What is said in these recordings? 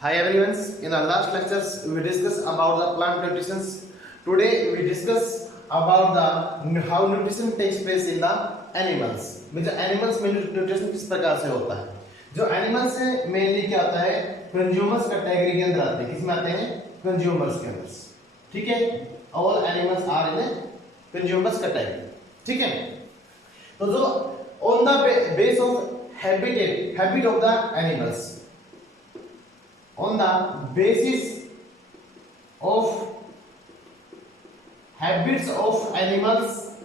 Hi everyone. In our last lectures, we discussed about the plant nutrition. Today we discuss about the how nutrition takes place in the animals. मतलब animals में nutrition किस प्रकार से होता है? जो animals है mainly क्या आता है? Consumers कैटेगरी के अंदर आते हैं. किस में आते हैं? Consumers के अंदर. ठीक है? All animals are in the consumers category. ठीक है? तो जो on the base of habit of the animals. On the basis of habits of animals,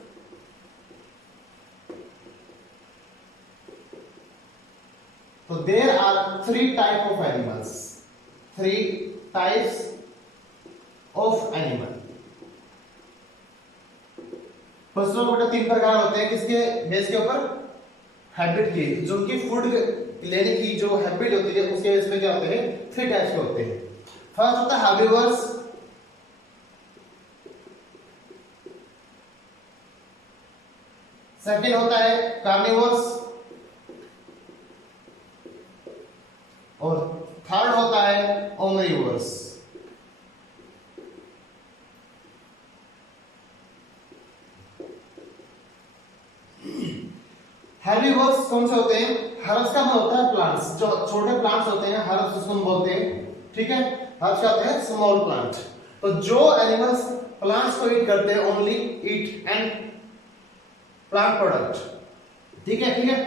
so there are three types of animals. Three types of animal. पशुओं को तीन प्रकार होते हैं किसके बेस के ऊपर? हैबिट की, जो उनकी फूड लेने की जो हैबिट होती है उसके बेस पे क्या होते हैं? थ्री टाइप्स के होते हैं. फर्स्ट होता है हर्बीवर्स, सेकंड होता है कार्निवर्स और थर्ड होता है ओमनिवर्स. हर्बीवर्स कौन से होते हैं? हर्ब्स का मतलब होता है प्लांट्स, जो छोटे प्लांट्स होते हैं हर्ब्स उसको हम बोलते हैं. ठीक है? हर्ब्स क्या होते हैं? Small plant. तो जो एनिमल्स प्लांट्स को ईट करते हैं, only eat and plant product. ठीक है? ठीक है?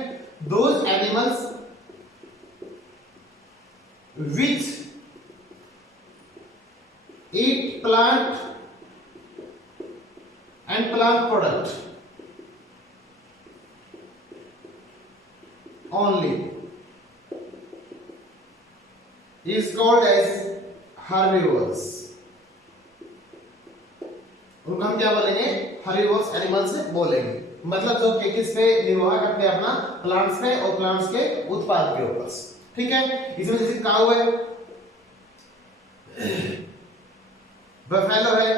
Those animals which eat plant and plant product only is called as herbivores. उनको हम क्या बोलेंगे? herbivores animals बोलेंगे. मतलब जो कि किस पे निर्वाह करते हैं? अपना प्लांट्स पे और प्लांट्स के उत्पाद के ऊपर. ठीक है? इसमें जैसे काऊ है, बफेलो है,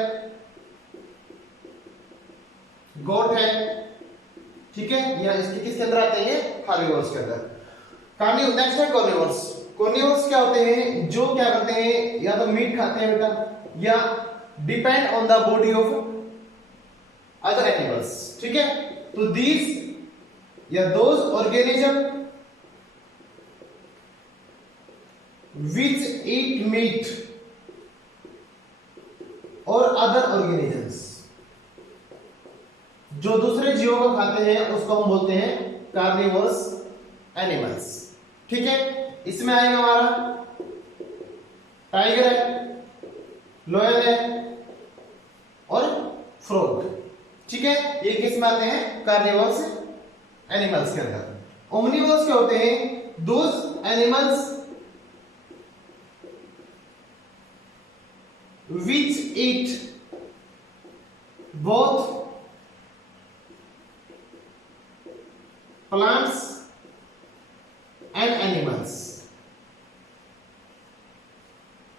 गोट है. ठीक है? यह इसके किसके अंदर आते हैं? हार्बिवर्स के अंदर. कार्निवर्स. नेक्स्ट है कार्निवर्स. कार्निवर्स क्या होते हैं? जो क्या करते हैं? या तो मीट खाते हैं बेटा, या depend on the body of other animals. ठीक है? तो दीज या those organism which eat meat और अदर ऑर्गेनिजम्स, जो दूसरे जीवों को खाते हैं उसको हम बोलते हैं कार्निवर्स एनिमल्स. ठीक है? इसमें आएगा हमारा टाइगर है, लोयन है और फ्रॉग. ठीक है? ये किस में आते हैं? कार्निवर्स एनिमल्स के अंदर. ओमनिवर्स क्या होते हैं? Those animals which eat both plants and animals.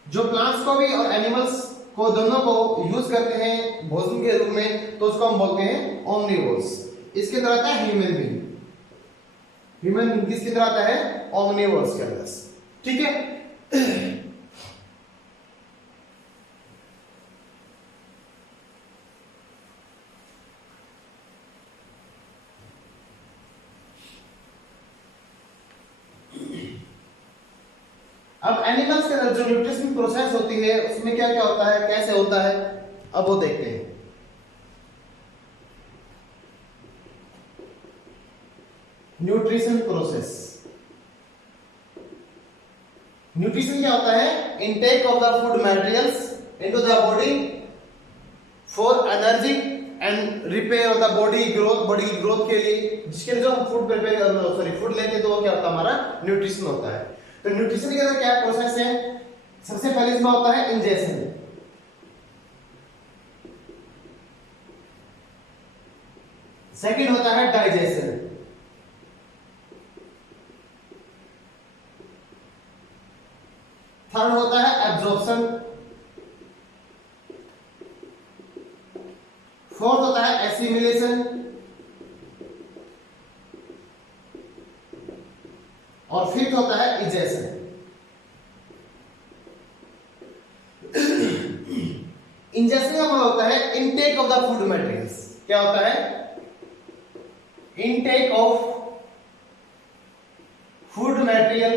जो प्लांट्स को भी और एनिमल्स को दोनों को यूज करते हैं भोजन के रूप में, तो उसको हम बोलते हैं ओमनिवोर्स. इसके तरह आता है ह्यूमन बीइंग. ह्यूमन बीइंग किसकी तरह आता है? ओमनिवोर्स के अंदर. ठीक है? अब एनिमल्स के अंदर जो न्यूट्रिशन प्रोसेस होती है उसमें क्या क्या होता है, कैसे होता है, अब वो देखते हैं. Nutrition process. न्यूट्रिशन क्या होता है? Intake of the food materials into the body for energy and repair of the body growth. Body की ग्रोथ के लिए जिसके लिए जो हम फूड फूड लेते हैं तो वो क्या होता है? हमारा न्यूट्रिशन होता है. तो न्यूट्रिशन के अंदर क्या प्रोसेस है? सबसे पहले इसमें होता है इंजेक्शन. सेकंड होता है डाइजेशन. थर्ड होता है एब्जॉर्प्शन. फोर्थ होता है एसिमिलेशन. और फिफ्थ होता है इजेशन। इंजेक्शन का मतलब होता है intake of the food materials. क्या होता है? Intake of food material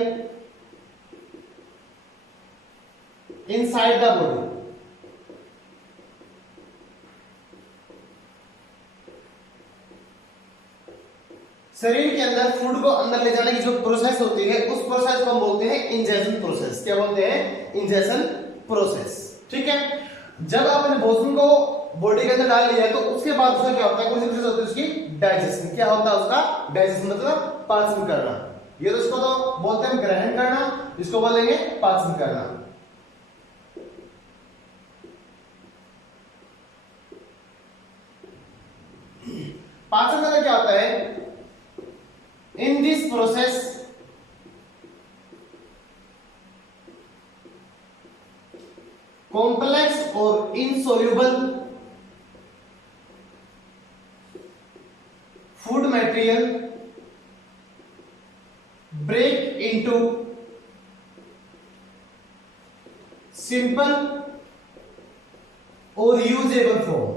inside the body. शरीर के अंदर फूड को अंदर ले जाने की जो प्रोसेस होती है उस प्रोसेस को हम बोलते हैं इंजेक्शन प्रोसेस। क्या बोलते हैं? Injection process. ठीक है, जब आपने भोजन को बॉडी के अंदर डाल लिया तो उसके बाद उसका क्या होता है? कुछ प्रोसेस होती है उसकी डाइजेशन। क्या होता है उसका? डाइजेशन मतलब पाचन करना। ये तो इसको तो बोलते हैं ग्रहण करना, इसको बोलेंगे पाचन करना। पाचन करना क्या होता है? In this process, complex or insoluble food material break into simple or usable form।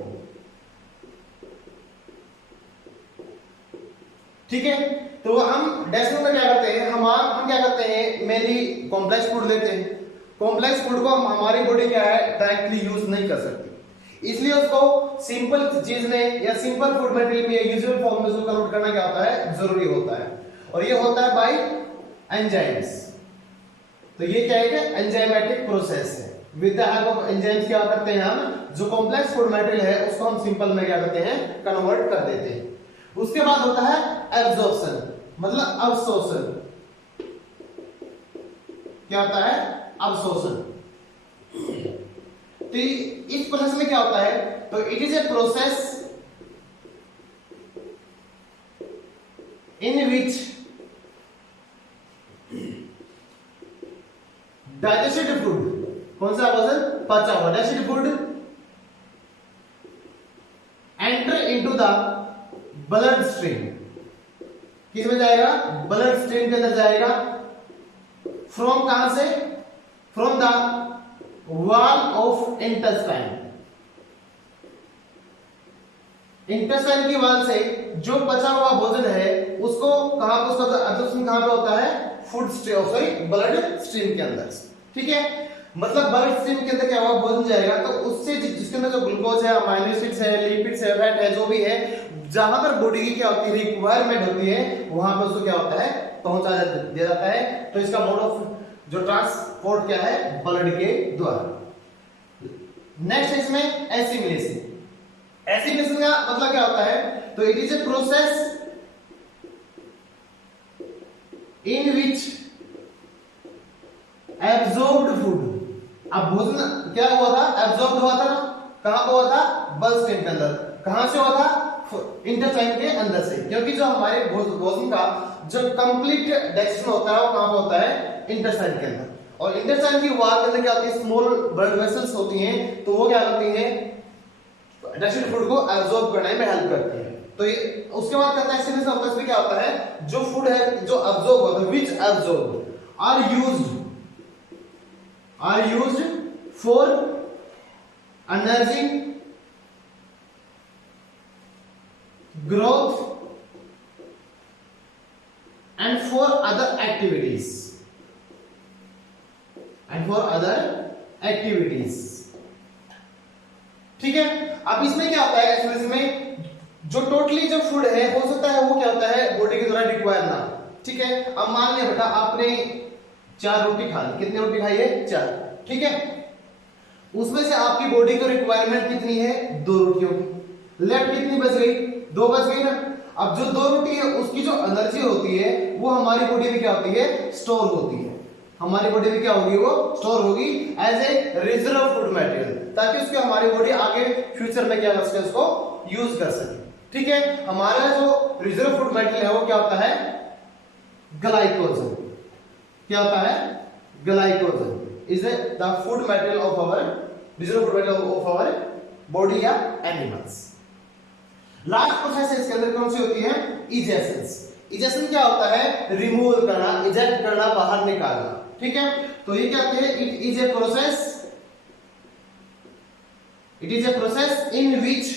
ठीक है, तो हम डाइजेशन में क्या करते हैं? हम क्या करते हैं? मेनली कॉम्प्लेक्स फूड लेते हैं। कॉम्प्लेक्स फूड को हम हमारी बॉडी क्या है डायरेक्टली यूज नहीं कर सकती, इसलिए उसको सिंपल चीज में या सिंपल फूड मटेरियल में यूजुअल फॉर्म में उसको कन्वर्ट करना क्या होता है? जरूरी होता है, और ये होता है बाय एंजाइम्स। तो ये क्या है? एंजाइमेटिक प्रोसेस है। With the help of enzymes क्या करते हैं हम? जो कॉम्प्लेक्स फूड मटेरियल है उसको हम सिंपल में क्या करते हैं? कन्वर्ट कर देते हैं। उसके बाद होता है एब्जॉर्प्शन, मतलब अवशोषण। क्या होता है? अवशोषण। तो इस प्रोसेस में क्या होता है? तो it is a process in which digested food, कौन सा भोजन? पचा हुआ digested food, enter into the blood stream. किस में जाएगा? ब्लड स्ट्रीम के अंदर जाएगा। फ्रॉम कहां से? From the wall of intestine. Intestine की वॉल से जो बचा हुआ भोजन है उसको कहां पर, उसका एब्जॉर्प्शन कहां पे होता है? Food stream, sorry blood stream के अंदर। ठीक है, मतलब ब्लड स्ट्रीम के अंदर क्या हुआ? भोजन जाएगा तो उससे जिसके अंदर जो ग्लूकोज है, अमाइनो एसिड्स है, लिपिड्स है, फैट है, जो भी है, जहां पर बॉडी की क्या होती है? रिक्वायरमेंट होती है, वहां पर उसको क्या होता है? पहुंचा दिया जाता है। तो इसका मोड ऑफ जो ट्रांसपोर्ट क्या है? ब्लड के द्वारा। नेक्स्ट इसमें एसिमिलेशन। एसिमिलेशन का मतलब क्या होता है? तो it is a process in which absorbed food. अब भोजन क्या हुआ था? एब्जॉर्ब हुआ था ना, कहां पर हुआ था? ब्लड स्ट्रीम के अंदर। कहां से हुआ था? इंटेस्टाइन के अंदर से, क्योंकि जो हमारे भोजन का जो कंप्लीट डाइजेशन होता है वो कहां पर होता है? इंटेस्टाइन के अंदर। और इंटेस्टाइन की वॉल के अंदर क्या होती है? स्मॉल ब्लड वेसल्स होती हैं, तो वो क्या करती हैं? डाइजेस्टेड फूड को एब्जॉर्ब करने में हेल्प करती है। तो ये उसके बाद कहता है एसिमिलेशन होता है। इसमें क्या होता है? जो फूड है जो एब्जॉर्ब होता है, which absorb are used for energy, growth and for other activities ठीक है, अब इसमें क्या होता है? इसमें जो टोटली जो फूड है हो सकता है वो क्या होता है? बॉडी के द्वारा रिक्वायर ना। ठीक है, अब मान लिया बेटा आपने 4 रोटी खा ली। कितनी रोटी खाई है? 4। ठीक है, उसमें से आपकी बॉडी को रिक्वायरमेंट कितनी है? 2 रोटियों की। लेफ्ट कितनी बच गई? 2 बच गई ना। अब जो 2 रोटी है उसकी जो एनर्जी होती है वो हमारी बॉडी में क्या होती है? स्टोर होती है। हमारी बॉडी में क्या होगी? वो स्टोर होगी as a reserve food material, ताकि उसके हमारी बॉडी आगे फ्यूचर में क्या कर सके? उसको यूज कर सके। ठीक है, हमारा जो रिजर्व फूड मटेरियल है वो क्या होता है? ग्लाइकोजन। क्या होता है? Glycogen is the food material of our reserve food material of our body या एनिमल्स। लास्ट प्रोसेस है इसके अंदर कौन सी होती है? इजेशंस। इजेशन क्या होता है? रिमूव करना, इजेक्ट करना, बाहर निकालना। ठीक है, तो ये क्या कहते हैं? It is a process It is a process in which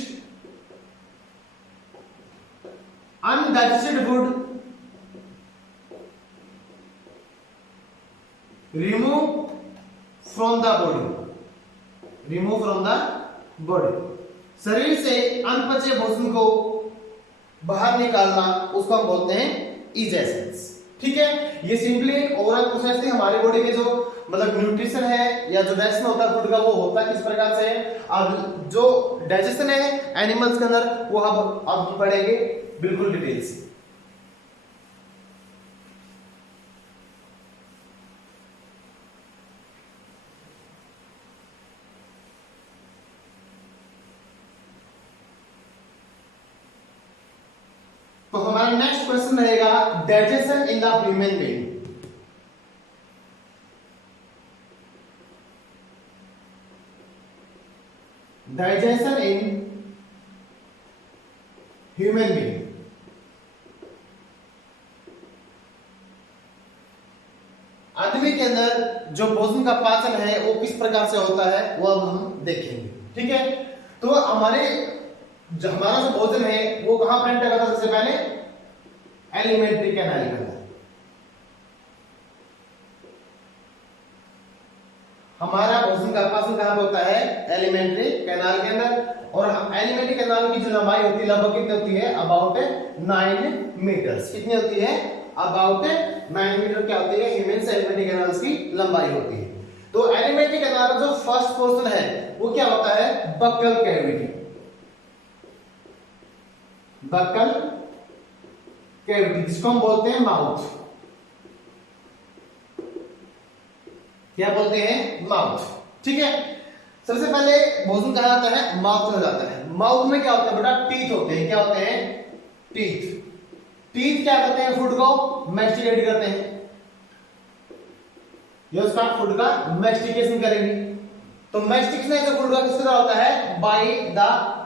undigested food remove from the body. शरीर से अनपचे भोजन को बाहर निकालना, उसको हम बोलते हैं इजेशंस। ठीक है, ये सिंपली एक ओवरऑल प्रोसेस थी। हमारे बॉडी में जो मतलब न्यूट्रिशन है या जो डाइजेशन होता है फूड का, वो होता है किस प्रकार से है। अब जो डाइजेशन है एनिमल्स के अंदर, वो हम अब पढ़ेंगे बिल्कुल डिटेल से। तो हमारा नेक्स्ट क्वेश्चन रहेगा digestion in the human being. Digestion in human being. आदमी के अंदर जो भोजन का पाचन है वो किस प्रकार से होता है, वो अब हम देखेंगे। ठीक है, तो हमारा जो भोजन है वो कहां पर एंटर करता है? सबसे पहले एलिमेंट्री कैनाल के अंदर। हमारा भोजन का पाचन कहां पर होता है? एलिमेंट्री कैनाल के अंदर। और एलिमेंट्री कैनाल की जो लंबाई होती है लगभग कितनी होती है? About 9 metres. कितनी होती है? अबाउट 9 मीटर क्या होती है? ह्यूमन एलिमेंट्री कैनाल्स की लंबाई होती है। तो एलिमेंट्री कैनाल का जो फर्स्ट पोर्शन है वो क्या होता है? Buccal cavity. बक्कल कैविटी, जिसको हम बोलते हैं माउथ। क्या बोलते हैं? माउथ। ठीक है, सबसे पहले भोजन कहा जाता है माउथ में जाता है। माउथ में क्या होता है बेटा? टीथ होते हैं। क्या होते हैं? टीथ। टीथ क्या करते हैं? फूड को मैस्टिकेट करते हैं। ये उसका फूड का मैस्टिकेशन करेंगे। तो मैस्टिकेशन फूड का किस तरह होता है? By the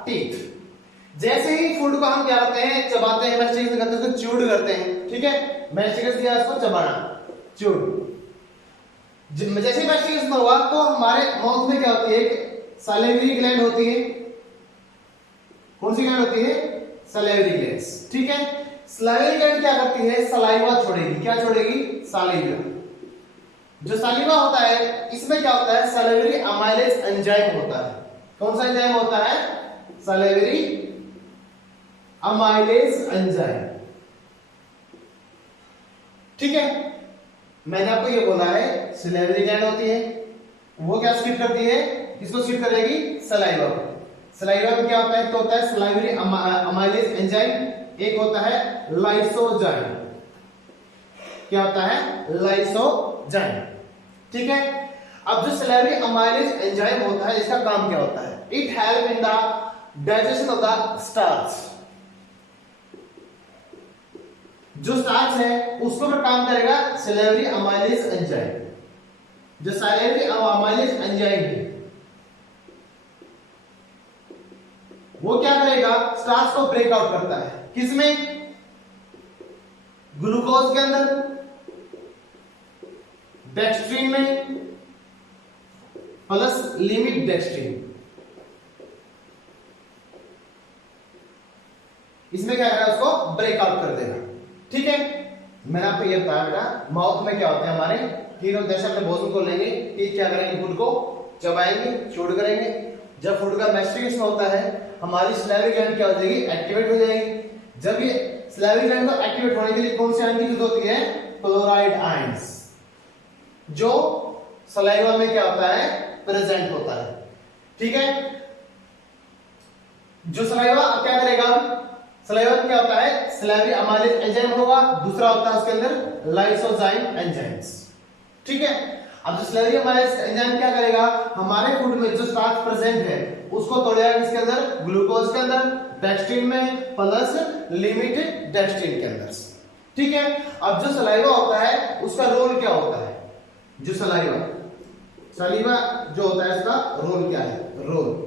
teeth. जैसे ही फूड को हम क्या करते हैं? चबाते हैं, मैस्टिकेशन करते हैं, उसको च्यूड करते हैं। ठीक है, मैस्टिकेशन या इसको चबाना, च्यूड। जैसे ही मैस्टिकेशन हुआ तो हमारे माउथ में क्या होती है? सैलिवरी ग्लैंड होती है। कौन सी ग्लैंड होती है? Salivary gland. ठीक है, सैलिवरी ग्लैंड क्या करती है? सलाइवा छोड़ेगी। क्या छोड़ेगी? सलाइवा। जो सलाइवा होता है इसमें क्या होता है? सैलिवरी अमाइलेज एंजाइम होता है। कौन सा एंजाइम होता है? Salivary amylase enzyme. ठीक है, मैंने आपको ये बोला है सैलिवरी ग्लैंड होती है, वो क्या स्किप करती है? किसको स्किप करेगी? सलाइवा को। सलाइवा में क्या होता है? तो होता है सलाइवरी अमाइलेज एंजाइम, एक होता है लाइसोजाइम। क्या होता है? लाइसोजाइम। ठीक है, अब जो सलाइवरी अमाइलेज एंजाइम होता है इसका काम क्या होता है? It help in the digestion of the starch. जो स्टार्च है उसको पर काम करेगा सैलिवरी अमाइलेज एंजाइम। जो सैलिवरी अमाइलेज एंजाइम है वो क्या करेगा? स्टार्च को ब्रेक आउट करता है। किसमें? ग्लूकोज के अंदर, डेक्स्ट्रीन में, प्लस लिमिट डेक्स्ट्रीन। इसमें क्या करेगा? उसको ब्रेक आउट कर देगा। ठीक है, मैंने आपको यह बताया बेटा माउथ में क्या होते हैं हमारे। ठीक है, जैसे अपने भोजन को लेंगे, ठीक क्या करेंगे? फूड को चबाएंगे, च्यूड करेंगे। जब फूड का मैस्टिकेशन होता है हमारी सैलिवरी ग्लैंड क्या हो जाएगी? एक्टिवेट हो जाएगी। जब ये सैलिवरी ग्लैंड को एक्टिवेट होने के लिए कौन से आयन की जरूरत होती है? क्लोराइड आयंस, जो सलाइवा में क्या होता है? प्रेजेंट होता है। ठीक है, जो सलाइवा क्या करेगा? सलाइवा में क्या होता है? सैलिवरी अमाइलेज एंजाइम होगा, दूसरा होता है उसके अंदर लाइसोजाइम एंजाइम्स। ठीक है, अब जो सैलिवरी अमाइलेज एंजाइम क्या करेगा? हमारे फूड में जो स्टार्च प्रेजेंट है उसको तोड़ेगा किसके अंदर? ग्लूकोज के अंदर, डेक्स्ट्रीन में, प्लस लिमिट डेक्स्ट्रीन के अंदर। ठीक है, अब जो सलाइवा होता है उसका रोल क्या होता है? जो सलाइवा जो होता है इसका रोल क्या है? रोल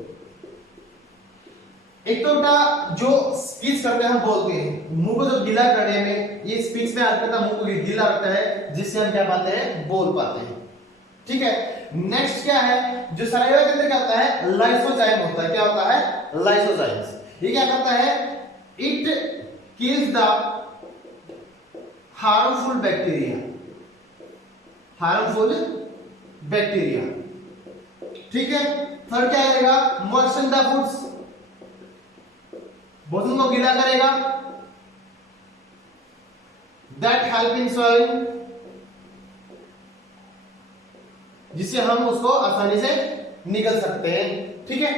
एक तो बेटा जो स्पीच करते हैं हम बोलते हैं, मुंह को जो गीला करने में ये स्पीच में आता है, मुंह को गीला रखता है जिससे हम क्या पाते हैं? बोल पाते हैं। ठीक है। नेक्स्ट क्या है, जो सलाइवा के अंदर क्या होता है, लाइसोजाइम होता है। क्या होता है, लाइसोजाइम। ये क्या करता है, it kills the harmful bacteria, harmful bacteria. ठीक है। थर्ड क्या करेगा, मॉइस्चर द फूड्स, भोजन को गीला करेगा। दैट हेल्प इन सोइलिंग, जिससे हम उसको आसानी से निकल सकते हैं। ठीक है।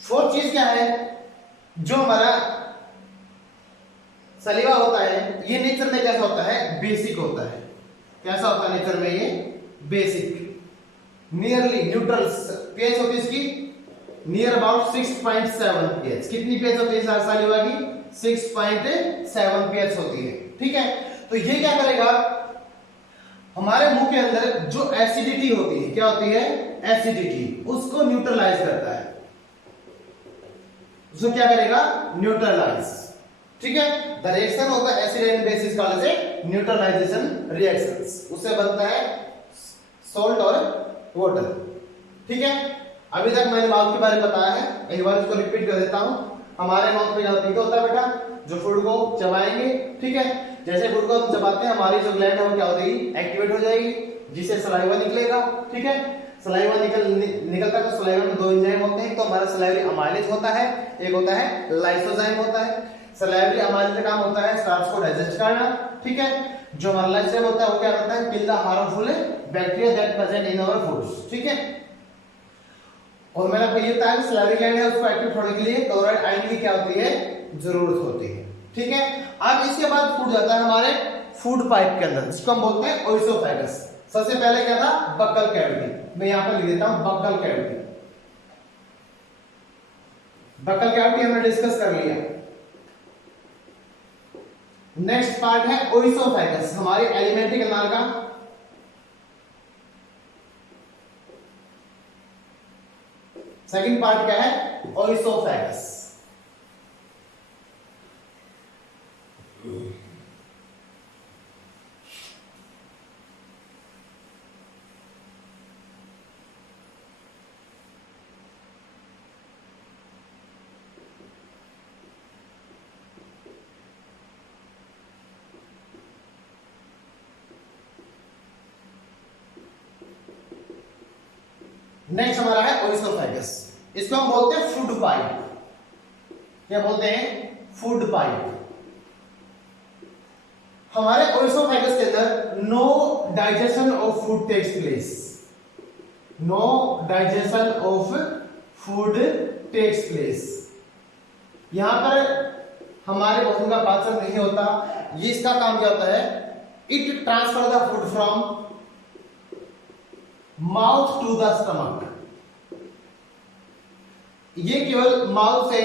फोर्थ चीज क्या है, जो हमारा सलीवा होता है ये नेचर में कैसा होता है, बेसिक होता है। कैसा होता है नेचर में, ये बेसिक, नियरली न्यूट्रल। पीएच होती है इसकी नियर अबाउट 6.7 पीएच। कितनी पीएच होती है सलीवा की, 6.7 पीएच होती है। ठीक है। तो ये क्या करेगा, हमारे मुंह के अंदर जो एसिडिटी होती है, क्या होती है, एसिडिटी, उसको न्यूट्रलाइज करता है। उसको क्या करेगा, न्यूट्रलाइज। ठीक है। The reaction of the acid and base is called as neutralisation reactions. उससे बनता है सॉल्ट और वाटर। ठीक है। अभी तक मैंने माउथ के बारे में बताया है, एक बार इसको रिपीट कर देता हूं। हमारे माउथ में क्या होता है बेटा, जो फूड को चबाएंगे। ठीक है। जैसे फूड को हम चबाते हैं, हमारी जो ग्लैंड है वो क्या हो जाएगी, एक्टिवेट हो जाएगी, जिससे सलाइवा निकलेगा। ठीक है। सलाइवा निकलता है तो सलाइवा में दो एंजाइम होते हैं। तो हमारा सलाइवरी अमाइलेज होता है, एक होता है लाइसोजाइम होता है। सलाइवरी अमाइलेज का काम होता है स्टार्च को डाइजेस्ट करना। ठीक है। जो हमारा लाइसोजाइम होता है वो क्या करता है, kill the harmful bacteria that present in our foods. ठीक है। और मैंने आपको ये बताया सलाइवरी ग्लैंड है, उसको एक्टिव होने के लिए क्लोराइड आयन की क्या होती है, जरूरत होती है। ठीक है। अब इसके बाद फूड जाता है हमारे फूड पाइप के अंदर, जिसको हम बोलते हैं ओइसोफेगस। सबसे पहले क्या था, बक्कल कैविटी। मैं यहां पर लिख देता हूं बक्कल कैविटी। बक्कल कैविटी हमने डिस्कस कर लिया। नेक्स्ट पार्ट है ओइसोफेगस, हमारी एलिमेंट्री कैनाल का। सेकंड पार्ट क्या है, ओइसोफेगस। नेक्स्ट हमारा है ओइसोफेगस। इसको हम बोलते हैं फूड पाइप। क्या बोलते हैं, फूड पाइप। हमारे ओइसोफेगस के अंदर no digestion of food takes place. No digestion of food takes place. यहां पर हमारे भोजन का पाचन नहीं होता। ये इसका काम क्या होता है, it transfer the food from mouth to the stomach. ये केवल माउथ से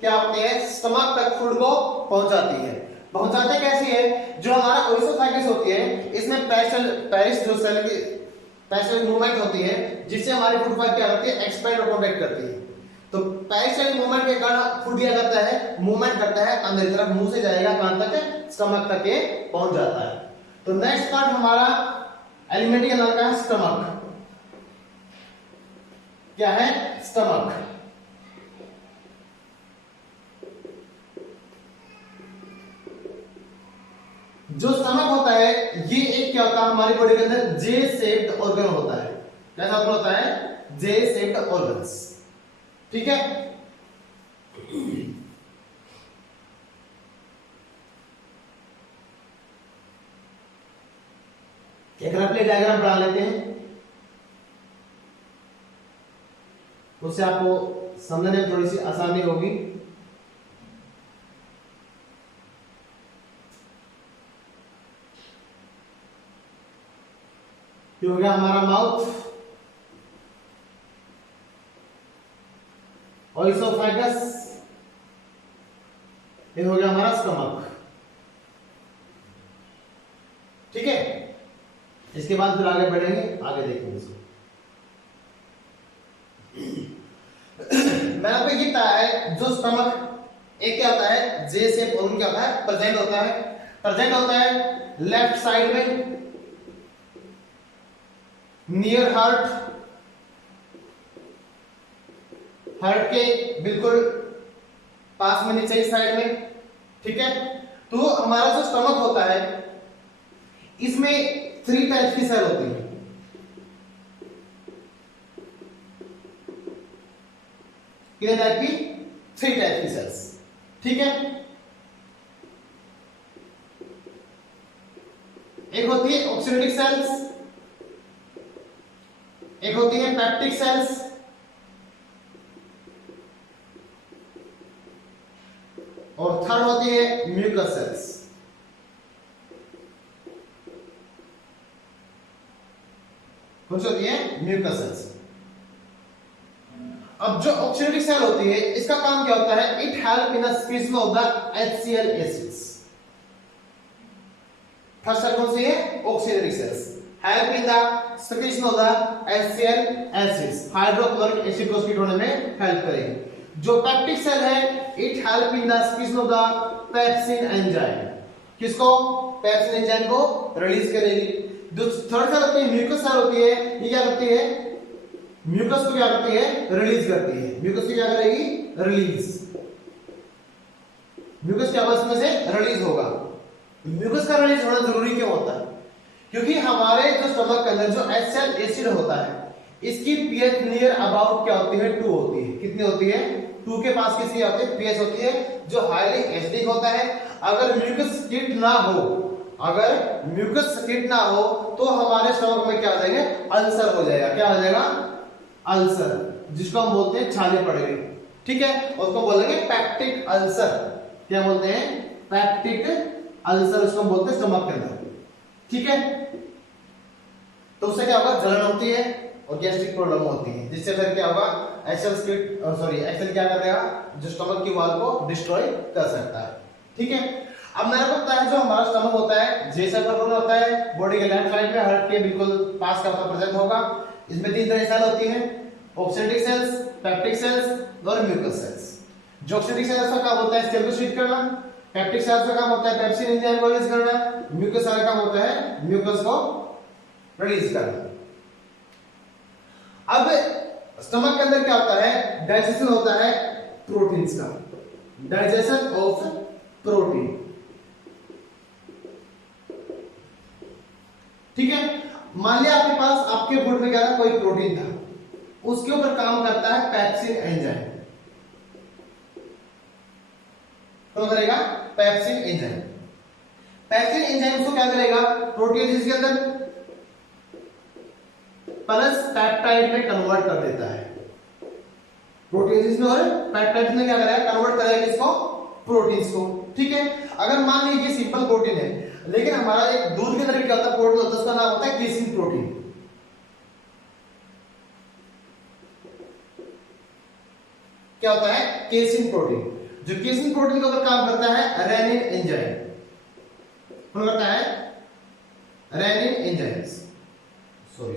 क्या होते हैं, स्टमक तक फूड को पहुंचाती है। पहुंचाते कैसे है, जो हमारा ओइसोफेगस होती है इसमें पैरिस जो सेल की पैसेज मूवमेंट होती है, जिससे हमारी फूड पाइप क्या होती है, एक्सपेंड और कॉन्ट्रैक्ट करती है। तो पैरिस मूवमेंट के कारण फूड क्या करता है, मूवमेंट करता है अंदर की तरफ, मुंह से जाएगा कहां तक, स्टमक तक ये पहुंच जाता है। तो नेक्स्ट पार्ट हमारा एलिमेंट्री कैनाल का है स्टमक। क्या है, स्टमक। जो स्टमक होता है ये एक क्या होता है, हमारी बॉडी के अंदर जे शेप्ड ऑर्गन होता है। कैसा ऑर्गन होता है, जे शेप्ड ऑर्गन्स। ठीक है। एक रफली डायग्राम बना लेते हैं, उससे आपको समझने में थोड़ी सी आसानी होगी। ये हो गया हमारा माउथ, ओइसोफेगस, ये हो गया हमारा स्टमक। ठीक है। इसके बाद फिर आगे बढ़ेंगे, आगे देखेंगे इसको। मैंने आपको ये बताया है, जो स्टमक एक क्या होता है, जे शेप ऑर्गन क्या होता है, प्रेजेंट होता है। प्रेजेंट होता है लेफ्ट साइड में, नियर हार्ट, हार्ट के बिल्कुल पास में नीचे इस साइड में, ठीक है। तो हमारा जो स्टमक होता है इसमें 3 टाइप की सेल होती है। कितने टाइप की? 3 टाइप की सेल्स, ठीक है। एक होती है ऑक्सीडेटिव सेल्स, एक होती है पेप्टिक सेल्स, और थर्ड होती है म्यूकस सेल्स। कौन सी होती है? Mucus cells. अब जो ऑक्सीडेटिव सेल होती है इसका काम क्या होता है? It help in squeezing of the HCl acids. First cell कौन सी है? Oxidative cells. Help in the squeezing of the HCl acids, hydrochloric acid को स्प्लिट होने में हेल्प करेगी। जो पेप्टिक सेल है it help in the squeezing of the pepsin enzyme. किसको? पेप्सिन एंजाइम को रिलीज करेगी। जो थर्ड सेल होती है म्यूकस सेल होती है, ये क्या करती है? म्यूकस को क्या करती है? रिलीज करती है। म्यूकस को क्या करेगी? रिलीज। म्यूकस क्या बस में से रिलीज होगा। म्यूकस का रिलीज होना जरूरी क्यों होता है? क्योंकि हमारे जो स्टमक के अंदर जो HCl एसिड होता है इसकी pH नियर अबाउट क्या होती है? 2 होती है। कितनी होती है? 2 के पास किसकी होती है? pH होती है, जो हाईली एसिडिक होता है। अगर म्यूकस हिट ना हो, अगर म्यूकस हिट ना हो तो हमारे स्टमक में क्या हो जाएगा? अल्सर हो जाएगा। क्या हो जाएगा? अल्सर, जिसको हम बोलते हैं छाले पड़ गई, ठीक है। उसको बोलेंगे पैक्टिक अल्सर। क्या बोलते हैं? पैक्टिक अल्सर उसको बोलते हैं स्टमक के अंदर, ठीक है। तो उससे क्या होगा? जलन होती है और गैस्ट्रिक प्रॉब्लम होती है, जिससे फिर क्या होगा? HCl क्या करेगा? जो स्टमक की वॉल को डिस्ट्रॉय कर सकता है, ठीक है। अब मेरे को पता है जो हमारा स्टमक होता है जैसा पर होता है बॉडी के लेफ्ट साइड में, हार्ट के बिल्कुल पास का प्रेजेंट होगा। इसमें 3 तरह की सेल होती है, ऑक्सीडेटिव सेल्स, पेप्टिक सेल्स और म्यूकस सेल्स। जो ऑक्सीडेटिव सेल्स का काम होता है सेल को स्वीट करना, पेप्टिक सेल्स का काम होता है पेप्सिन एंजाइम को रिलीज करना, म्यूकस सेल का काम होता है म्यूकस को रिलीज करना। अब स्टमक के अंदर क्या होता है? डाइजेशन होता है प्रोटीन्स का, डाइजेशन ऑफ प्रोटीन, ठीक है। मान लिया आपके पास आपके फूड में क्या था? कोई प्रोटीन था, उसके ऊपर काम करता है पेप्सिन एंजाइम। तो करेगा पेप्सिन एंजाइम। पेप्सिन एंजाइम को क्या करेगा? प्रोटीएजेस के अंदर प्लस पेप्टाइड में कन्वर्ट कर देता है। प्रोटीएजेस में और पेप्टाइड में क्या करेगा? कन्वर्ट करेगा किसको? प्रोटीन्स को, ठीक है। अगर मान लीजिए सिंपल प्रोटीन है, लेकिन हमारा एक दूध के अंदर क्या होता है? प्रोटीन होता है, उसका नाम होता है केसिन प्रोटीन। क्या होता है? Casein protein. जो केसिन प्रोटीन के ऊपर काम करता है रेनिन एंजाइम। कौन करता है? Rennin enzyme. Sorry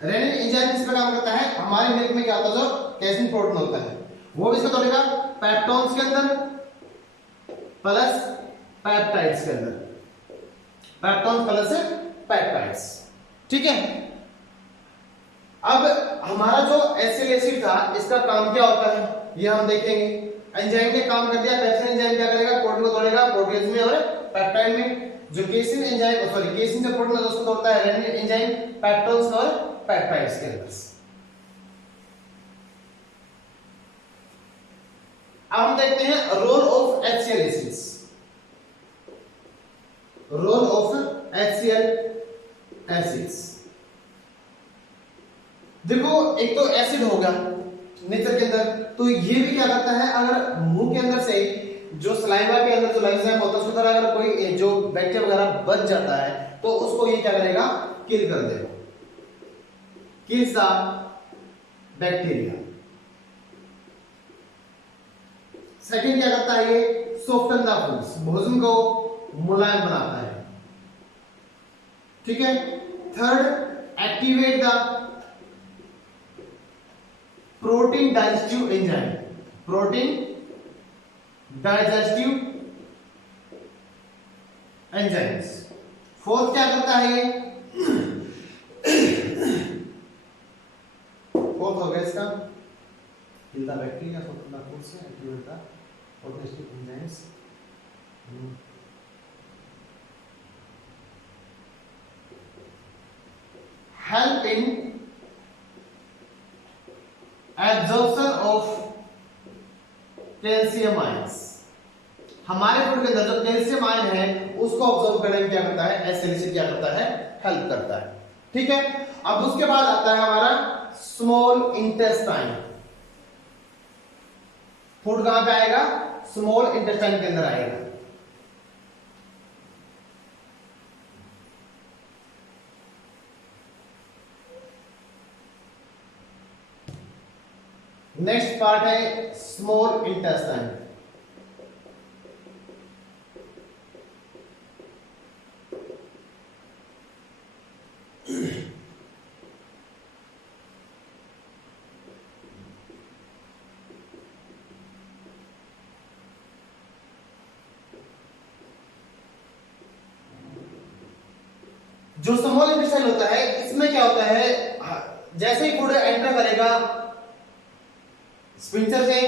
rennin enzyme इस पर काम करता है। हमारे मिल्क में क्या होता है? जो केसिन प्रोटीन होता है वो भी इसको तोड़ेगा पेप्टोन्स के अंदर प्लस पेप्टाइड्स के अंदर, पेप्टोन प्लस पेप्टाइड्स, ठीक है। अब हमारा जो HCl एसिड था इसका काम क्या होता है ये हम देखेंगे। एंजाइम ने काम कर दिया, पेप्सिन एंजाइम क्या करेगा? प्रोटीन को तोड़ेगा प्रोटीज में और पेप्टाइड में। जो केसिन एंजाइम केसिन जो प्रोटीन है उसको तोड़ता है रेनिन एंजाइम पेप्टोन्स और पेप्टाइड्स के अंदर। अब हम देखते हैं role of HCl acids. Role of HCl acids, देखो एक तो एसिड होगा नेचर के अंदर, तो ये भी क्या करता है? अगर मुंह के अंदर से जो सलाइवा के अंदर जो लाइसोजाइम होता है उसके अंदर अगर कोई जो बैक्टीरिया वगैरह बच जाता है तो उसको ये क्या करेगा? किल कर देगा, किल्स द बैक्टीरिया। सेकंड क्या करता है? ये सॉफ्टन द फूड्स, भोजन को मुलायम बनाता है, ठीक है। Third, activate the protein digestive enzyme, protein digestive enzymes. Fourth क्या करता है ये, फोर्थ हो गया इसका kill the bacteria from the food से activate the organistic enzymes help in absorption of calcium ions. हमारे फूड के अंदर जो कैल्शियम आयन है उसको ऑब्जर्व करने में क्या करता है, एसिडिटी क्या करता है, हेल्प करता है। ठीक है, अब उसके बाद आता है हमारा स्मॉल इंटेस्टाइन। फूड कहां पे आएगा, स्मॉल इंटेस्टाइन के अंदर आएगा। नेक्स्ट पार्ट है स्मॉल इंटेस्टाइन। जो स्मॉल इंटेस्टाइन होता है इसमें क्या होता है, जैसे ही फूड एंटर करेगा स्पिंचर से,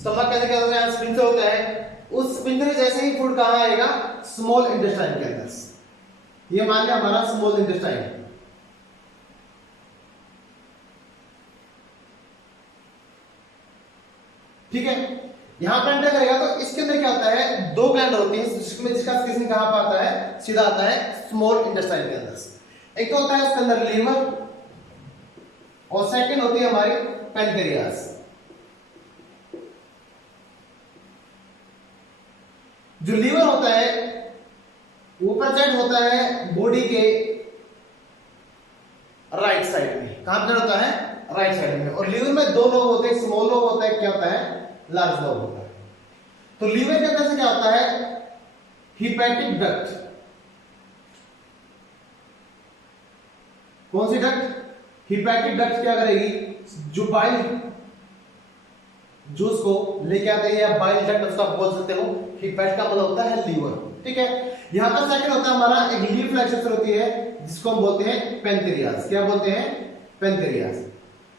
स्टमक के अंदर क्या होता है, स्पिंचर होता है, उस स्पिंचर जैसे ही फूड कहां आएगा, स्मॉल इंटेस्टाइन के अंदर। ये मान लिया हमारा स्मॉल इंटेस्टाइन। ठीक है, यहां पर एंटर करेगा तो इसके अंदर क्या होता है, दो ग्लैंड होती हैं जिसमें जिसका किसी कहां पर आता है, सीधा आता है स्मॉल इंटेस्टाइन के अंदर। एक तो होता है उसके अंदर लीवर और सेकंड होती है हमारी पैनक्रियास। जो लीवर होता है ऊपर साइड होता है बॉडी के राइट साइड में। कहां पर होता है, राइट साइड में। और लीवर में दो लोब होते हैं, स्मॉल लोब होता है, क्या होता है, लार्ज लोब होता है। तो लीवर के अंदर से क्या होता है, हिपैटिक डक्ट। कौन सी डक्ट, हिपैटिक डक्ट क्या करेगी, जो बाइल जूस को लेके आते हैं, या बाइल डक्ट उसको आप बोल सकते हो। हिपैट का मतलब होता है लीवर। ठीक है, यहां पर सेकंड होता है हमारा एक लीफ लाइक स्ट्रक्चर होती है जिसको हम बोलते हैं पैनक्रियास। क्या बोलते हैं, पैनक्रियास।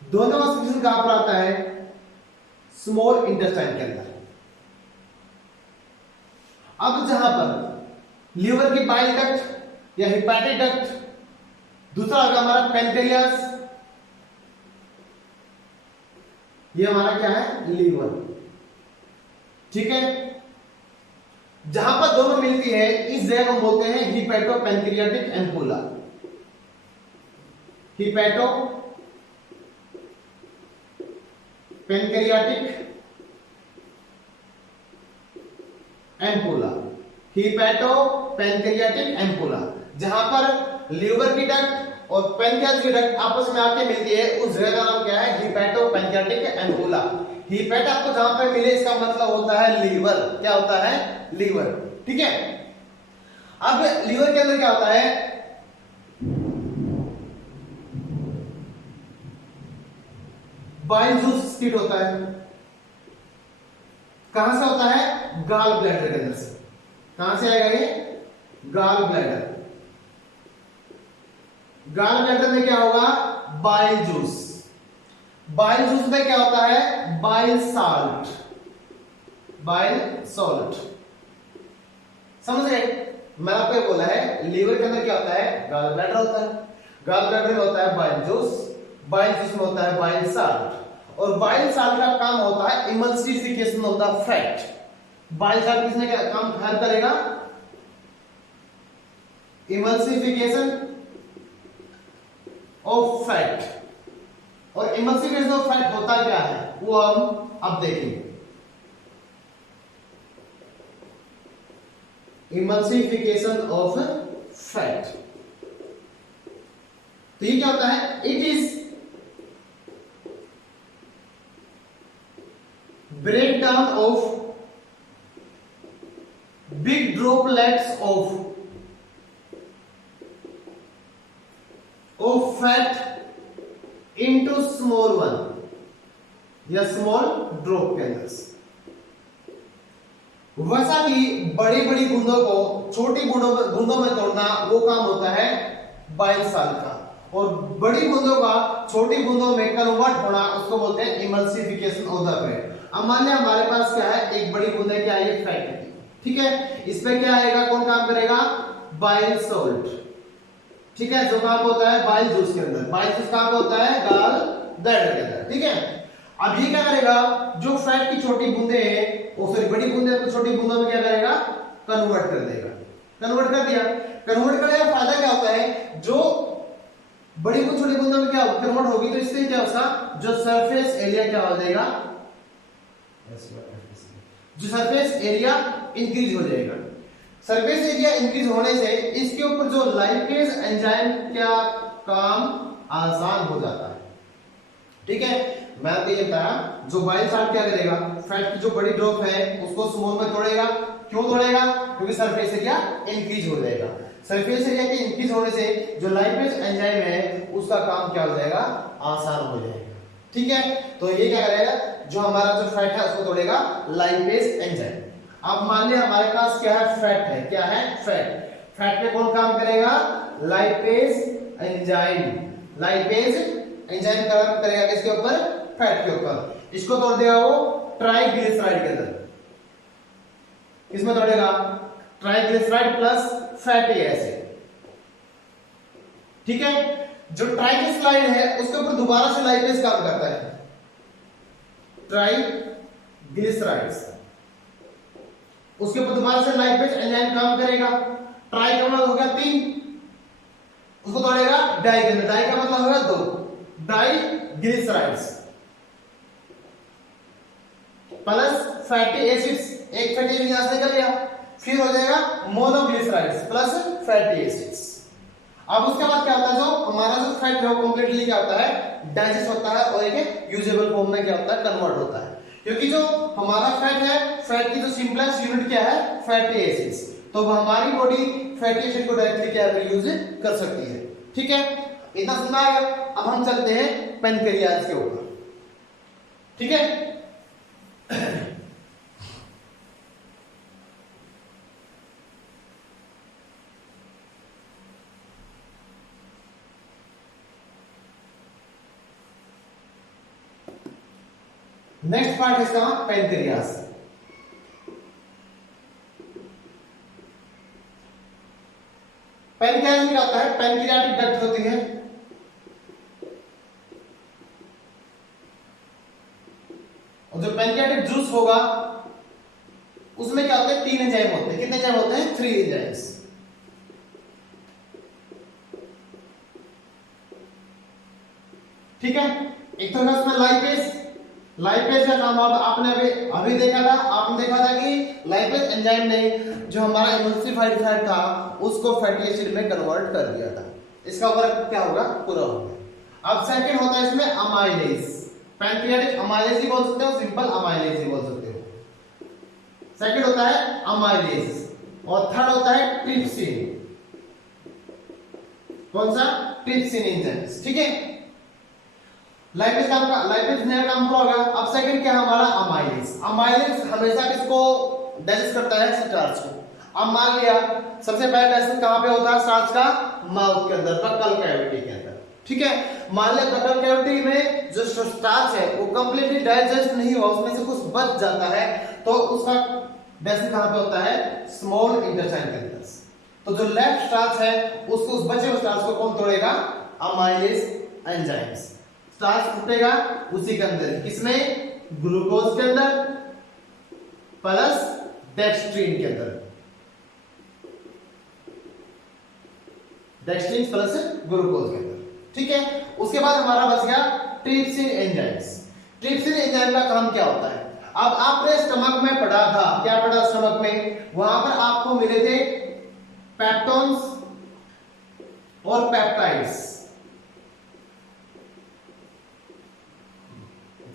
दोनों का सेक्शन कहां पर आता है, स्मॉल इंटेस्टाइन के अंदर। अब जहां पर लीवर की बाइल डक्ट या हिपैटिक डक्ट, दूसरा होगा हमारा पैनक्रियास, ये हमारा क्या है, लीवर। ठीक है, जहां पर दोनों मिलती है इस जगह को बोलते हैं hepato pancreatic ampulla. Hepato pancreatic ampulla, hepato pancreatic ampulla. जहां पर लीवर की डक्ट और पैनक्रियास की डक्ट आपस में आके मिलती है उस जगह का नाम क्या है, हिपैटो पैनक्रियाटिक एम्पुला। हिपैट आपको जहां पे मिले इसका मतलब होता है लीवर। क्या होता है, लीवर। ठीक है, अब लीवर के अंदर क्या होता है, बाइल जूस स्किट होता है। कहां से होता है, गाल ब्लैडर के अंदर से। कहां से आएगा ये, गाल ब्लैडर। गाल ब्लैडर में क्या होगा, बाइल जूस। बाइल जूस में क्या होता है, बाइल साल्ट। बाइल सॉल्ट, समझ गए। मैं आपको ये बोला है लीवर के अंदर क्या होता है, गाल ब्लैडर होता है। गाल ब्लैडर में होता है बाइल जूस, बाइल जूस में होता है बाइल साल्ट। और बाइल साल्ट का काम होता है emulsification of the fat. Bile salt किसमें क्या काम हेल्प करेगा, इमल्सिफिकेशन ऑफ फैट। और इमल्सिफिकेशन ऑफ फैट होता क्या है वो हम अब देखेंगे। इमल्सिफिकेशन ऑफ फैट, तो ये क्या होता है, it is breakdown of big droplets of fat into small one, या small drop के अंदर। वैसा कि बड़ी बड़ी बूंदों को छोटी बूंदों में तोड़ना वो काम होता है बाइल साल्ट का, और बड़ी बूंदों का छोटी बूंदों में कन्वर्ट होना उसको बोलते हैं इमल्सिफिकेशन ऑफ द फैट। अब मान लिया हमारे पास क्या है, एक बड़ी बूंद है, क्या है, फैट की, ठीक है, इस पे क्या आएगा, कौन काम करेगा, बाइल सॉल्ट, ठीक है, जो काम होता है बाइल जूस के अंदर, बाइल जूस काम होता है गाल ब्लैडर के अंदर, ठीक है। अब ये क्या करेगा, जो फैट की छोटी बूंदे हैं, वो फिर बड़ी बूंदे को छोटी बूंदों में क्या करेगा, कन्वर्ट कर देगा, कन्वर्ट कर दिया, कन्वर्ट करने का फायदा क्या होता है, जो बड़ी बूंद छोटी बूंदों में क्या कन्वर्ट होगी तो इससे क्या होगा, जो सरफेस एरिया क्या हो जाएगा, जो सरफेस एरिया इंक्रीज हो जाएगा। सरफेस एरिया इंक्रीज होने से इसके ऊपर जो लाइपेज एंजाइम क्या काम आसान हो जाता है, ठीक है। मैं तो ये बताया, जो बाइल साल्ट क्या करेगा, फैट की जो बड़ी ड्रॉप है उसको स्मॉल में तोड़ेगा, क्यों तोड़ेगा, क्योंकि सरफेस एरिया इंक्रीज हो जाएगा, सरफेस एरिया के इंक्रीज होने से जो लाइपेज एंजाइम है उसका काम क्या हो जाएगा, आसान हो जाएगा, ठीक है। तो ये क्या करेगा, जो हमारा जो फैट है उसको तोड़ेगा लाइपेज एंजाइम। अब मान लिया हमारे पास क्या है, फैट है, क्या है, फैट, फैट पे कौन काम करेगा, लाइपेज एंजाइम, लाइपेज एंजाइम काम करेगा किसके ऊपर, फैट के ऊपर, इसको तोड़ देगा वो ट्राइग्लिसराइड के अंदर, किसमें तोड़ेगा, ट्राइग्लिसराइड प्लस फैटी एसिड, ठीक है। जो ट्राइग्लिसराइड है उसके ऊपर दोबारा से लाइपेज काम करता है, ट्राइग्लिसराइड्स, उसके ऊपर दोबारा से लाइपेज एंजाइम काम करेगा, ट्राई का मतलब होगा 3, उसको तोड़ेगा डाई के अंदर, डाई का मतलब होगा 2, डाइग्लिसराइड्स प्लस फैटी एसिड्स, एक फैटी एसिड यहां से निकल गया, फिर हो जाएगा मोनोग्लिसराइड्स प्लस फैटी एसिड्स। अब उसके बाद क्या होता है, जो हमारा जो फैट है वो कंप्लीटली क्या होता है, डाइजेस्ट होता है और एक यूजेबल फॉर्म में क्या होता है, कन्वर्ट होता है, क्योंकि जो हमारा फैट है, फैट की जो सिंपलेस्ट यूनिट क्या है, फैटी एसिड्स, तो हमारी बॉडी फैटी एसिड को डायरेक्टली क्या यूज कर सकती है, ठीक है। इतना सुना है, अब हम चलते हैं पैनक्रियाज के ऊपर, ठीक है। नेक्स्ट पार्ट है इसका पैनक्रियाज। पैनक्रियाज में क्या होता है, पैनक्रियाटिक डक्ट होती है, और जो पैनक्रियाटिक जूस होगा उसमें क्या होता है, 3 एंजाइम होते हैं, कितने एंजाइम होते हैं, 3 एंजाइम्स, ठीक है। एक तो है उसमें लाइपेज, लाइपेज का काम आपने अभी देखा था, आपने देखा था कि लाइपेज एंजाइम ने जो हमारा इमल्सिफाइड फैट था उसको फैटी एसिड में कन्वर्ट कर दिया था, इसका वर्क क्या होगा, पूरा होगा। अब सेकंड होता है इसमें अमाइलेज, पैनक्रियाटिक अमाइलेज ही बोल सकते हो, सिंपल अमाइलेज ही बोल सकते हो, सेकंड होता है अमाइलेज, और थर्ड होता है ट्रिप्सिन, कौन सा, ट्रिप्सिन एंजाइम, ठीक है। लाइपेज नया काम पूरा होगा। अब सेकंड क्या है हमारा, अमाइलेज, अमाइलेज हमेशा किसको डाइजेस्ट करता है, स्टार्च को। अब मान लिया सबसे पहले डाइजेशन कहां पे होता है, स्टार्च का माउथ के अंदर, बक्कल कैविटी के अंदर, ठीक है। मान लिया बक्कल कैविटी में जो स्टार्च है वो कंप्लीटली डाइजेस्ट नहीं हुआ, उसमें से कुछ बच जाता है, तो उसका डाइजेशन कहां पे होता है, स्मॉल इंटेस्टाइन के अंदर। तो जो लेफ्ट स्टार्च है उसको, उस बचे हुए स्टार्च को कौन तोड़ेगा, अमाइलेज एंजाइम्स, स्टार्च फूटेगा उसी के अंदर, किसमें, ग्लूकोज के अंदर प्लस डेक्स्ट्रीन के अंदर, डेक्स्ट्रीन प्लस ग्लूकोज के अंदर, ठीक है। उसके बाद हमारा बच गया ट्रिप्सिन एंजाइम्स। ट्रिप्सिन एंजाइम का काम क्या होता है, अब आपने स्टमक में पढ़ा था, क्या पढ़ा स्टमक में, वहां पर आपको मिले थे पेप्टोन्स और पेप्टाइड्स,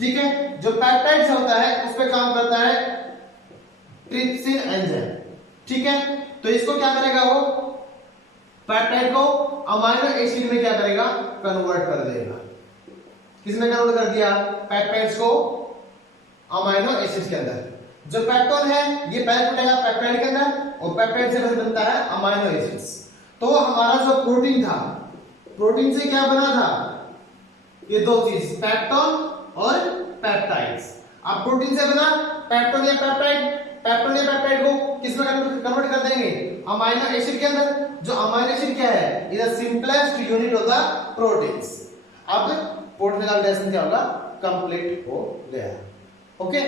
ठीक है। जो पेप्टाइड्स होता है उस पे काम करता है ट्रिप्सिन एंजाइम, ठीक है। तो इसको क्या करेगा, वो पेप्टाइड को अमाइनो एसिड में क्या करेगा, कन्वर्ट कर देगा, किसमें कन्वर्ट कर दिया, पेप्टाइड्स को अमाइनो एसिड के अंदर। जो पेप्टोन है ये पहले टूटेगा पेप्टाइड के अंदर और पेप्टाइड से बनता है अमीनो एसिड्स। तो हमारा जो प्रोटीन था, प्रोटीन से क्या बना था, ये दो चीज पेप्टोन और पेप्टाइड्स। अब प्रोटीन से बना पेप्टोन या पेप्टाइड, पेप्टोन या पेप्टाइड को किस में कन्वर्ट कर देंगे, अमीनो एसिड के अंदर। जो अमीनो एसिड क्या है, is the simplest unit of the proteins. अब प्रोटीन का डाइजेशन क्या होगा, कंप्लीट हो गया। ओके,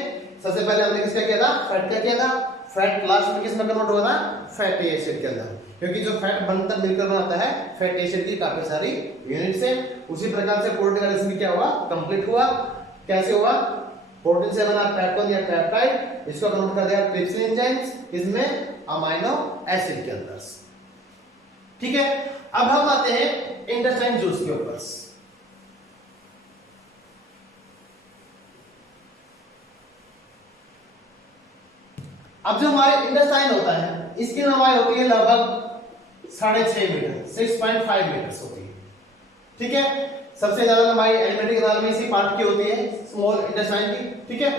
सबसे पहले हमने किसका किया था, फैट का किया था। फैट लास्ट में किस में कन्वर्ट हुआ था, फैटी एसिड के अंदर, क्योंकि जो फैट बनकर मिलकर बनाता है फैट एसिड की काफी सारी यूनिट्स है। उसी प्रकार से प्रोटीन का डाइजेशन क्या हुआ, कंप्लीट हुआ। कैसे हुआ, प्रोटीन से बना पेप्टोन या पेप्टाइड, इसको कन्वर्ट कर दिया ट्रिप्सिन एंजाइम्स, इसमें अमीनो एसिड के अंदर। ठीक है, अब हम आते हैं इंटेस्टाइन जूस के ऊपर। अब जो हमारे इंटेस्टाइन होता है इसकी लंबाई होती है लगभग 6.5 मीटर, 6.5 मीटर होती है। ठीक है, सबसे ज्यादा लंबाई एलिमेंट्री कैनाल में इसी पार्ट की होती है, स्मॉल इंटेस्टाइन की। ठीक है,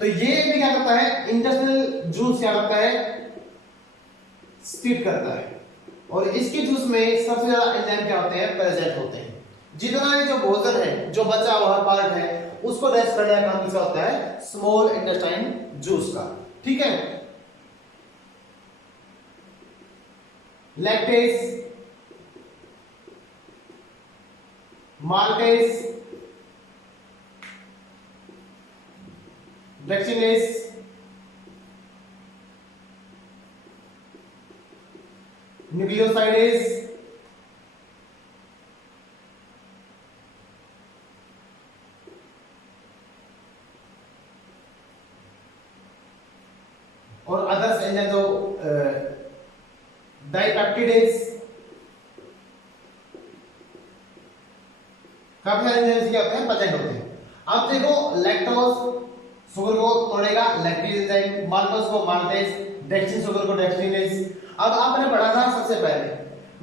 तो ये भी क्या करता है, इंटेस्टाइनल जूस क्या करता है, स्टिप करता है। और इसके जूस में सबसे ज्यादा एंजाइम क्या होते हैं, प्रेजेंट होते हैं। जितना भी जो भोजन है, जो बचा हुआ पार्ट है, उसको डाइजेस्ट करने का काम किसका होता है, स्मॉल इंटेस्टाइन जूस का। ठीक है, लैक्टेज, माल्टेज, डेक्सिनेज, न्यूक्लियोसाइडेज, और अदर्स एंजाइम जो डाइपेप्टिडेज, काफी सारे एंजाइम्स क्या होते हैं, प्रेजेंट होते हैं। अब देखो, लैक्टोज शुगर को तोड़ेगा लैक्टेज एंजाइम, माल्टोज को माल्टेज, डेक्सिन शुगर को डेक्सिनेज। अब आपने पढ़ा था सबसे पहले,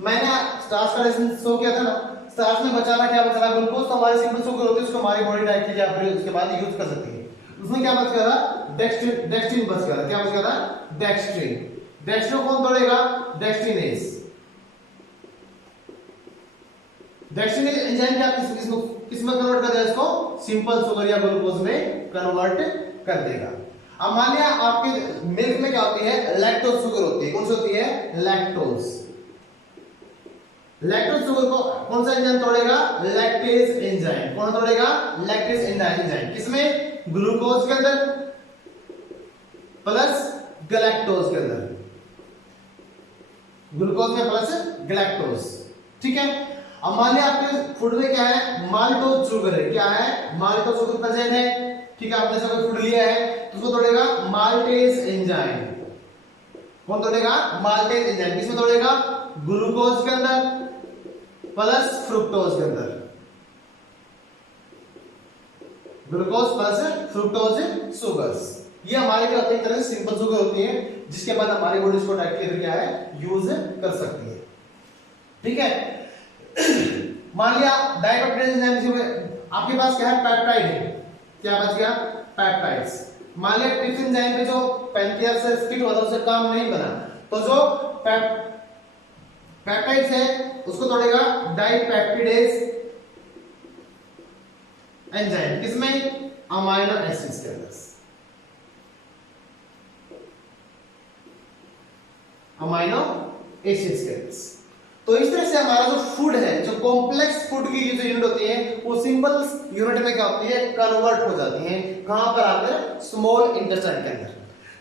मैंने स्टार्च का लेसन शो किया था ना, स्टार्च में बचाना क्या बचा था, ग्लूकोज। तो हमारी सिंपल शुगर होती है, उसको हमारी बॉडी डाइट के लिए उसके बाद यूज कर सकती है। उसमें क्या बच गया था, डेक्स्ट्रिन, डेक्स्ट्रिन बच गया था। क्या बच गया था, डेक्स्ट्रिन। डेक्स्ट्रिन कौन तोड़ेगा, डेक्सिनेज। डेक्सिनेज एंजाइम क्या किस में कन्वर्ट कर देगा, इसको सिंपल शुगर या ग्लूकोज में कन्वर्ट कर देगा। अब मान लिया आपके मिल्क में क्या होती है, लैक्टोज शुगर होती है। कौन सी होती है, लैक्टोज। लैक्टोज शुगर को कौन सा एंजाइम तोड़ेगा, लैक्टेज एंजाइम। कौन तोड़ेगा, लैक्टेज एंजाइम। किसमें, ग्लूकोज के अंदर प्लस गैलेक्टोज के अंदर, ग्लूकोज में प्लस गैलेक्टोज। ठीक है, अब मान लिया आपके फूड में क्या है, माल्टोज शुगर है। क्या है, माल्टोज शुगर प्रेजेंट है। ठीक है, आपने सब फूड लिया है तो उसको तोड़ेगा माल्टेज एंजाइम। कौन तोड़ेगा, माल्टेज एंजाइम। किसमें तोड़ेगा, ग्लूकोज के अंदर प्लस फ्रुक्टोज के अंदर, ग्लूकोज प्लस फ्रुक्टोज शुगर्स। ये हमारे क्या होते हैं, तरह से सिंपल शुगर होती है, जिसके बाद हमारी बॉडी इसको डाइट के लिए क्या है, यूज कर सकती है। ठीक है, मान लिया डाइपेप्टाइड एंजाइम, आपके पास क्या है, पेप्टाइड है। क्या बच गया, पेप्टाइड्स। मान लिया ट्रिप्सिन एंजाइम पे जो पैनक्रियास से स्किट हुआ था उससे काम नहीं बना, तो जो पेप्टाइड्स है उसको तोड़ेगा डाइपेप्टिडेज एंजाइम। किसमें, अमीनो एसिड्स के अंदर, अमीनो एसिड्स के अंदर। तो इस तरह से हमारा जो फूड है, जो कॉम्प्लेक्स फूड की जो यूनिट होती है, वो सिंपल यूनिट में क्या होती है, कन्वर्ट हो जाती है। कहां पर आकर, स्मॉल इंटेस्टाइन के अंदर।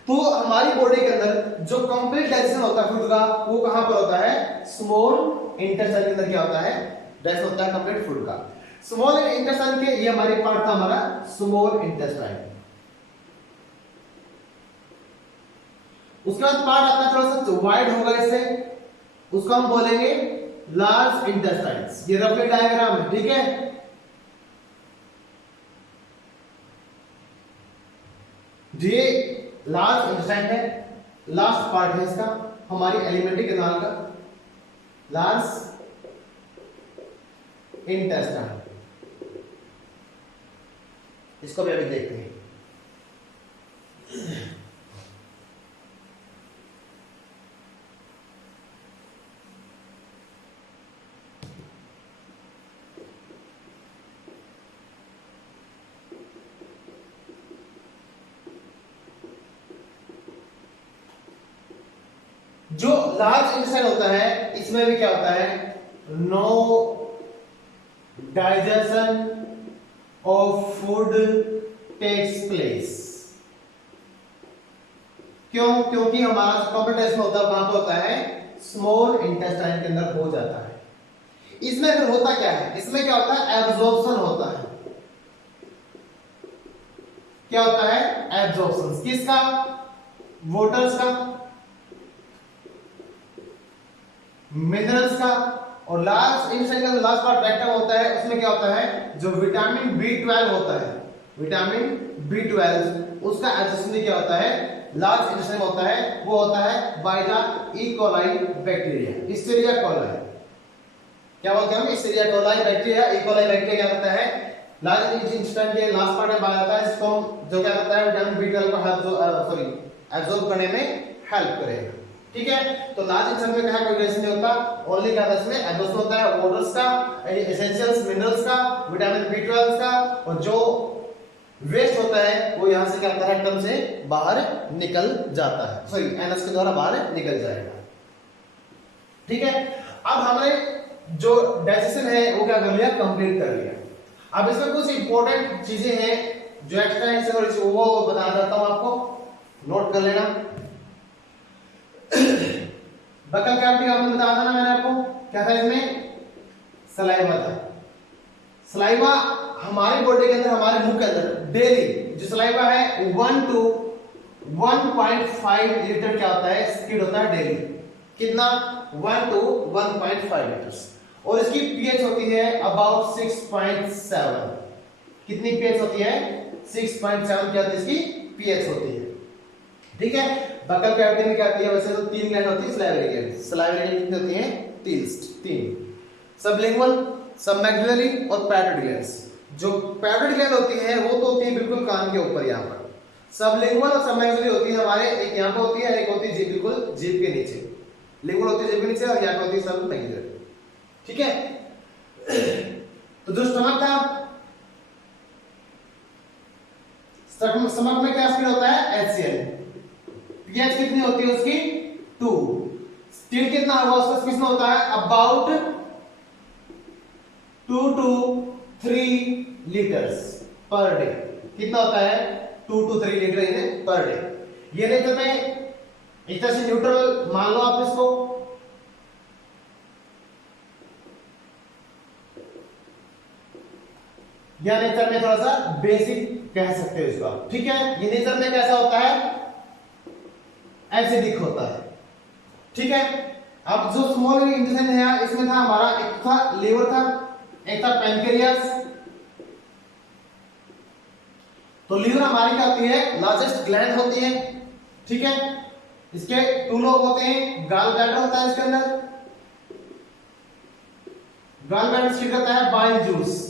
तो हमारी बॉडी के अंदर जो कंप्लीट डाइजेशन होता है फूड का, वो कहां पर होता है, स्मॉल इंटेस्टाइन के अंदर क्या होता है, डाइजेशन होता है कंप्लीट फूड का। स्मॉल इंटेस्टाइन के, ये हमारे पार्ट था हमारा स्मॉल इंटेस्टाइन। उसके बाद पार्ट आता है थोड़ा सा वाइड होगा इससे, उसको हम बोलेंगे लार्ज इंटेस्टाइन्स। ये रफली डायग्राम है। ठीक है, ये लार्ज इंटेस्टाइन है, लास्ट पार्ट है इसका, हमारी एलिमेंट्री कैनाल का लार्ज इंटेस्टाइन। इसको भी अभी देखते हैं। जो लार्ज इंटेस्टाइन होता है इसमें भी क्या होता है, no digestion of food takes place. क्यों? क्योंकि हमारा कॉम्पिटेशन होता है वहां पे होता है स्मॉल इंटेस्टाइन के अंदर हो जाता है। इसमें फिर होता क्या है, इसमें क्या होता है, एब्जॉर्प्शन होता है। क्या होता है, एब्जॉर्प्शन किसका, वाटर्स का, मिनरल्स का। और लास्ट इंटेस्टाइन का लास्ट पार्ट रेक्टम होता है, उसमें क्या होता है, जो विटामिन B12 होता है, विटामिन B12 उसका एब्जॉर्प्शन क्या होता है, लार्ज इंटेस्टाइन होता है, वो होता है by the E coli bacteria, Escherichia coli. क्या बोलते हैं हम, Escherichia coli bacteria. E coli bacteria क्या करता है, लार्ज इंटेस्टाइन के लास्ट पार्ट में पाया जाता है, इसको जो क्या करता है विटामिन B12 को एब्जॉर्ब करने में हेल्प करेगा। ठीक है, तो लार्ज इंटेस्टाइन में कहा कोई रिलेशन नहीं होता, ओनली क्या इसमें एब्जॉर्प्शन होता है वाटर्स का, एसेंशियल्स मिनरल्स का, विटामिन B12 का, और जो वेस्ट होता है वो यहां से क्या करता है, रेक्टम से बाहर निकल जाता है, सॉरी एनस के द्वारा बाहर निकल जाएगा। ठीक है, अब हमने जो डाइजेशन है वो क्या कर लिया, कंप्लीट कर लिया। अब इसमें कुछ इंपॉर्टेंट चीजें हैं जो एक्स्ट्रा है, और वो बता देता हूं आपको, नोट कर लेना। बकल कैविटी का आपने बताया था ना मैंने आपको, क्या था इसमें, सलाइवा था। सलाइवा हमारी बॉडी के अंदर, हमारे मुंह के अंदर डेली जो सलाइवा है 1 to 1.5 लीटर क्या होता है, स्किड होता है डेली। कितना, 1 to 1.5 लीटर्स। और इसकी पीएच होती है अबाउट 6.7। कितनी पीएच होती है, 6.7 क्या होती है इसकी पीएच होती है। ठीक है, बकल कैविटी में क्या आती है, वैसे तो 3 ग्लैंड होती है सलाइवरी ग्लैंड। सलाइवरी ग्लैंड कितनी होती है, 3। सबलिंगुअल, सबमैक्सिलरी और पैरोटिड ग्लैंड्स। जो पैरोटिड ग्लैंड होती है वो तो होती है बिल्कुल कान के ऊपर यहाँ पर। सबलिंगुअल और सबमैक्सिलरी होती है हमारे, एक यहाँ पे होती है, एक होती है जीभ, बिल्कुल जीभ के नीचे। लिंगुअल होती है जीभ के नीचे, और यहाँ पे होती है सबमैक्सिलरी। ठीक है, तो जो स्टमक था, स्टमक में क्या स्किड होता है, HCl। पीएच कितनी होती है उसकी, 2। स्किड कितना होगा उसका, कितना होता है, about 2 to 3 litres per day. कितना होता है, 2 to 3 लीटर पर डे। ये नेचर में एक तरह से न्यूट्रल मान लो आप इसको, या नेचर में थोड़ा सा बेसिक कह सकते हो इसको आप। ठीक है, ये नेचर में कैसा होता है, एसिडिक होता है। ठीक है, अब जो स्मॉल इंटेस्टाइन है इसमें था हमारा, एक था लीवर था, एक था पैनक्रियास। तो लीवर हमारी क्या होती है, लार्जेस्ट ग्लैंड होती है। ठीक है, इसके 2 लोब होते हैं, गॉल ब्लैडर होता है इसके अंदर। गॉल ब्लैडर सीक्रेट करता है बाइल जूस,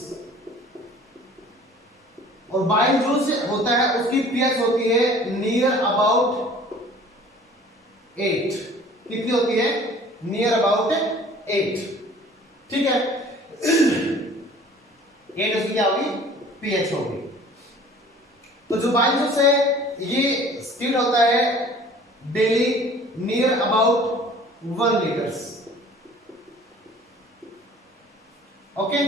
और बाइल जूस होता है उसकी पीएच होती है नियर अबाउट 8। कितनी होती है, नियर अबाउट 8। ठीक है, 8 उसकी क्या होगी, पीएच होगी। तो जो बाइल जूस है ये स्किड होता है daily near about 1 litres. Okay,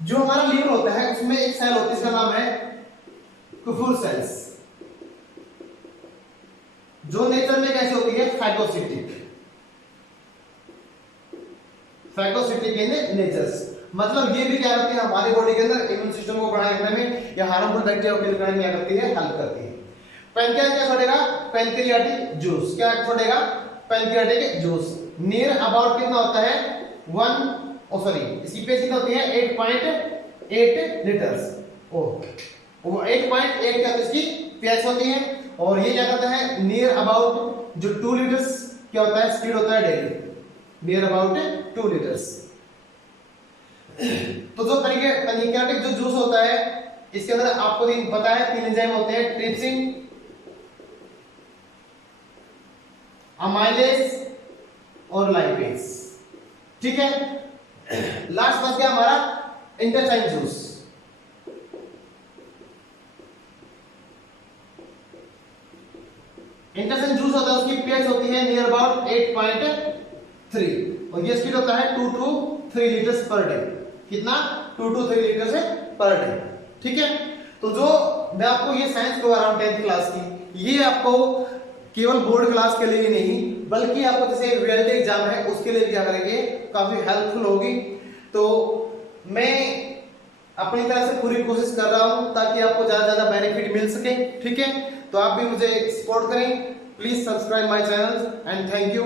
जो हमारा लीवर होता है उसमें एक सेल होती है, इसका नाम है कुफुर सेल्स, जो नेचर में कैसे होती है, फैगोसिटिक। फैगोसिटिक इन नेचर्स, मतलब ये भी क्या करती है हमारी बॉडी के अंदर इम्यून सिस्टम को बढ़ाए रखने में या हार्मफुल बैक्टीरिया को किल करने में क्या करती है, हेल्प करती है। पैनक्रियास क्या छोड़ेगा, पैनक्रियाटिक जूस। क्या छोड़ेगा, पैनक्रियाटिक जूस। नियर अबाउट कितना होता है, 1 इसकी पेज कितना होती है, 8.8 लीटर्स। वो 8.8 क्या इसकी पीएच होती है। और ये क्या करता है, नियर अबाउट जो 2 लीटर्स क्या होता है, स्पीड होता है डेली, नियर अबाउट 2 लीटर्स। तो जो पैनक्रियाटिक जो जूस होता है इसके अंदर आपको पता है 3 एंजाइम होते हैं, ट्रिप्सिन, अमाइलेज और लाइपेज। ठीक है, लास्ट बच गया हमारा इंटेस्टाइन जूस। इंटेंसिटी जूस होता है उसकी pH होती है नियर अबाउट 8.3 और ये स्पीड होता है 2 to 3 लीटर्स पर डे। कितना? 2 to 3 लीटर्स पर डे। ठीक है, तो जो मैं आपको ये साइंस करवा रहा हूँ 10th क्लास की, ये आपको केवल बोर्ड क्लास के लिए नहीं बल्कि आपको जैसे रियलिटी एग्जाम है उसके लिए भी क्या करेंगे, काफी हेल्पफुल होगी। तो मैं अपनी तरफ से पूरी कोशिश कर रहा हूं ताकि आपको ज्यादा ज्यादा बेनिफिट मिल सके। ठीक है, तो आप भी मुझे सपोर्ट करें। Please subscribe my channel and thank you.